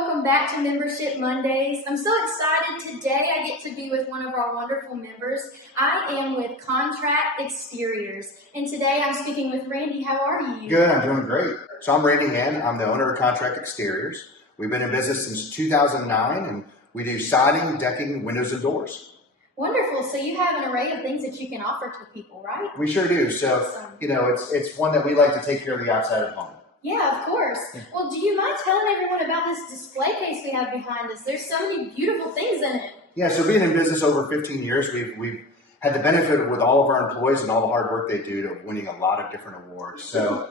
welcome back to Membership Mondays. I'm so excited. Today I get to be with one of our wonderful members. I am with Contract Exteriors, and today I'm speaking with Randy. How are you? Good, I'm doing great. So I'm Randy Hand. I'm the owner of Contract Exteriors. We've been in business since 2009, and we do siding, decking, windows, and doors. Wonderful. So you have an array of things that you can offer to people, right? We sure do. So, Awesome. it's one that we like to take care of the outside of the home. Yeah, of course. Well, do you mind telling everyone about this display case we have behind us? There's so many beautiful things in it. Yeah, so being in business over 15 years, we've had the benefit with all of our employees and all the hard work they do to winning a lot of different awards. So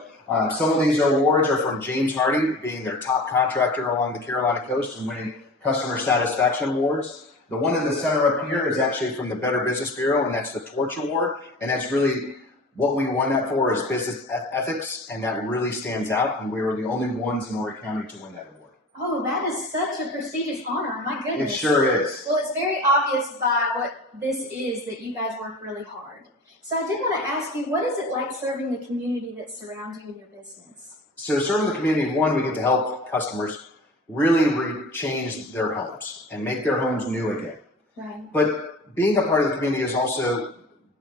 some of these awards are from James Hardy, being their top contractor along the Carolina coast and winning customer satisfaction awards. The one in the center up here is actually from the Better Business Bureau, and that's the Torch Award. And that's really what we won that for is business ethics, and that really stands out. And we were the only ones in Horry County to win that award. Oh, that is such a prestigious honor. My goodness. It sure is. Well, it's very obvious by what this is that you guys work really hard. So I did want to ask you, what is it like serving the community that surrounds you in your business? So serving the community, one, we get to help customers really change their homes and make their homes new again. Right. But being a part of the community is also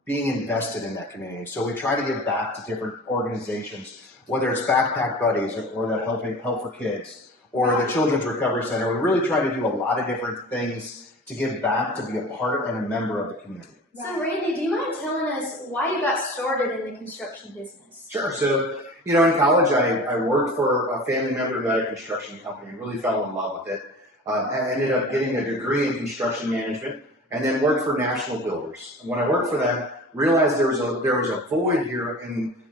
being invested in that community. So we try to give back to different organizations, whether it's Backpack Buddies or that Help for Kids or the Children's Recovery Center. We really try to do a lot of different things to give back, to be a part and a member of the community. So Randy, do you mind telling us why you got started in the construction business? Sure. So, in college, I worked for a family member who had a construction company and really fell in love with it. I ended up getting a degree in construction management and then worked for national builders. When I worked for them, realized there was a void here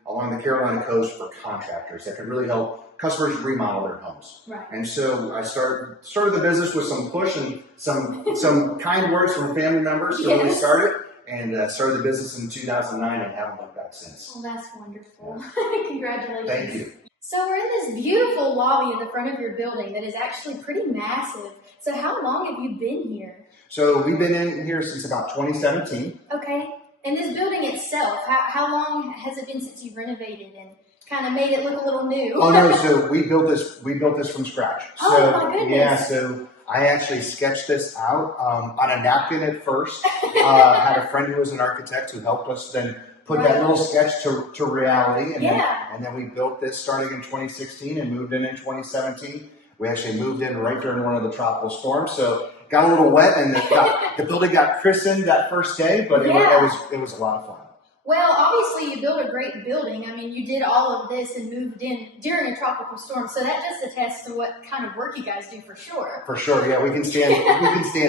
along the Carolina coast for contractors that could really help customers remodel their homes. Right. And so I started the business with some push and some kind words from family members to really start it. And started the business in 2009 and haven't looked back since. Oh, that's wonderful. Yeah. Congratulations. Thank you. So we're in this beautiful lobby in the front of your building that is actually pretty massive. So how long have you been here? So we've been in here since about 2017. Okay. And this building itself, how long has it been since you've renovated and kind of made it look a little new? Oh no, so we built this from scratch. Oh my goodness. Yeah, so I actually sketched this out on a napkin at first. Had a friend who was an architect who helped us then put that little sketch to reality. And then we built this starting in 2016 and moved in 2017. We actually moved in right during one of the tropical storms. So got a little wet and the building got christened that first day, but it was a lot of fun. Well, obviously you built a great building. I mean, you did all of this and moved in during a tropical storm, so that just attests to what kind of work you guys do for sure. For sure, yeah, we can stand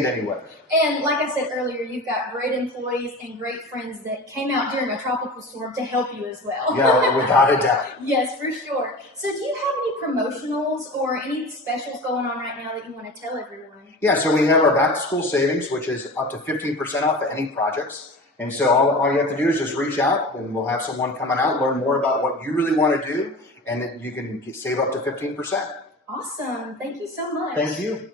any weather. And like I said earlier, you've got great employees and great friends that came out during a tropical storm to help you as well. Yeah, without a doubt. Yes, for sure. So do you have any promotionals or any specials going on right now that you want to tell everyone? Yeah, so we have our back to school savings, which is up to 15% off of any projects. And so all you have to do is just reach out and we'll have someone coming out, learn more about what you really want to do, and then you can save up to 15%. Awesome. Thank you so much. Thank you.